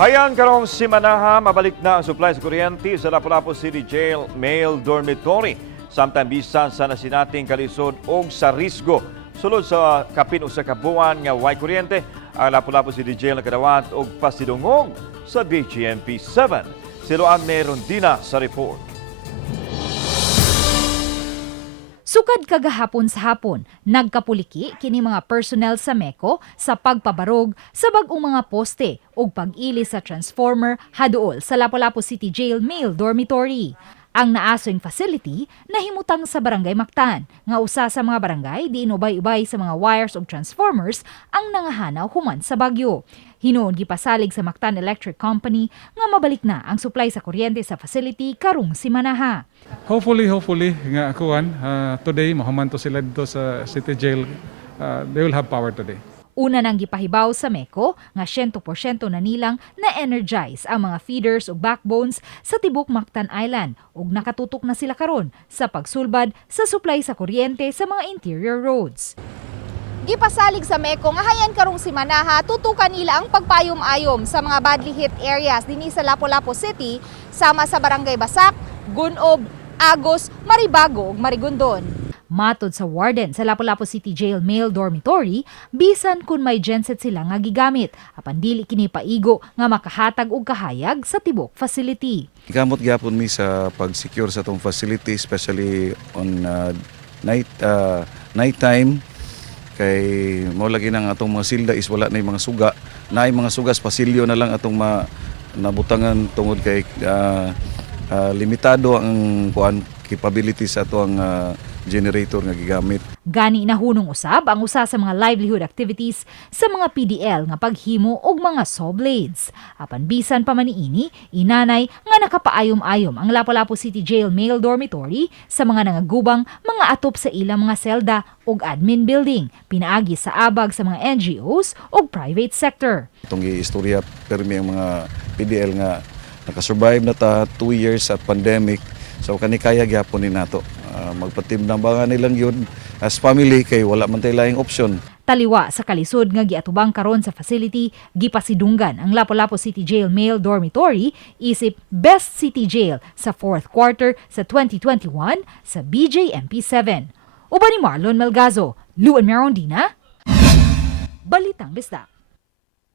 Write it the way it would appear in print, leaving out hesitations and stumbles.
Hayang karong simanaha, mabalik na ang supply sa kuryente sa Lapu-Lapu City Jail Male Dormitory. Samtang bisan sa nasinating kalisod o sa risgo. Sulod sa kapin usa ka buwan nga way kuryente, ang Lapu-Lapu City Jail nakadawat og pasidungog sa BGMP 7. Siloan meron dina sa report. Sukad kagahapon sa hapon, nagkapuliki kini mga personnel sa MECO sa pagpabarog sa bag-ong mga poste ug pag-ili sa transformer haduol sa Lapu-Lapu City Jail Male Dormitory. Ang naasoing facility nahimutang sa Barangay Mactan, nga usa sa mga barangay di inubay-ubay sa mga wires ug transformers ang nangahanaw human sa bagyo. Hinuon gipasalig sa Mactan Electric Company nga mabalik na ang supply sa kuryente sa facility karong simanaha. Hopefully nga kuan today mahuman to sila dito sa City Jail. They will have power today. Una nang gipahibaw sa MECO nga 100% na nilang na-energize ang mga feeders o backbones sa tibok Mactan Island ug nakatutok na sila karon sa pagsulbad sa supply sa kuryente sa mga interior roads. Gipasalig sa MECO nga hayan karong simanaha tutukan nila ang pagpayom-ayom sa mga badly hit areas dinhi sa Lapu-Lapu City sama sa Barangay Basak, Gunob, Agos, Maribago ug Marigondon. Matod sa warden sa Lapu-Lapu City Jail Male Dormitory, bisan kun may genset sila nga gigamit, apan dili kini paigo nga makahatag og kahayag sa tibok facility. Gamot gyapon mi sa pag-secure sa tong facility, especially on night time. Kay mao lagi nang atong mga silda is wala na yung mga suga. Naay mga sugas pasilyo na lang atong nabutangan tungod kay limitado ang capabilities sa atong generator nga gigamit. Gani nahunong usab ang usa sa mga livelihood activities sa mga PDL nga paghimo og mga saw blades. Apan bisan pa man niini, inanay nga nakapaayom-ayom ang Lapu-Lapu City Jail Male Dormitory sa mga nangagubang mga atop sa ilang mga selda ug admin building, pinaagi sa abag sa mga NGOs ug private sector. Itong istorya permi ang mga PDL nga nakasurvive na ta 2 years at pandemic. So kanikaya gyapon ni nato. Magpatimbangan nilang yun as family kay wala man tay laing option. Taliwa sa kalisod nga giatubang karon sa facility, gipasidunggan ang Lapu-Lapu City Jail Male Dormitory isip Best City Jail sa 4th quarter sa 2021 sa BJMP 7. Uban ni Marlon Melgazo, Luan Merondina, Balitang Bisdak.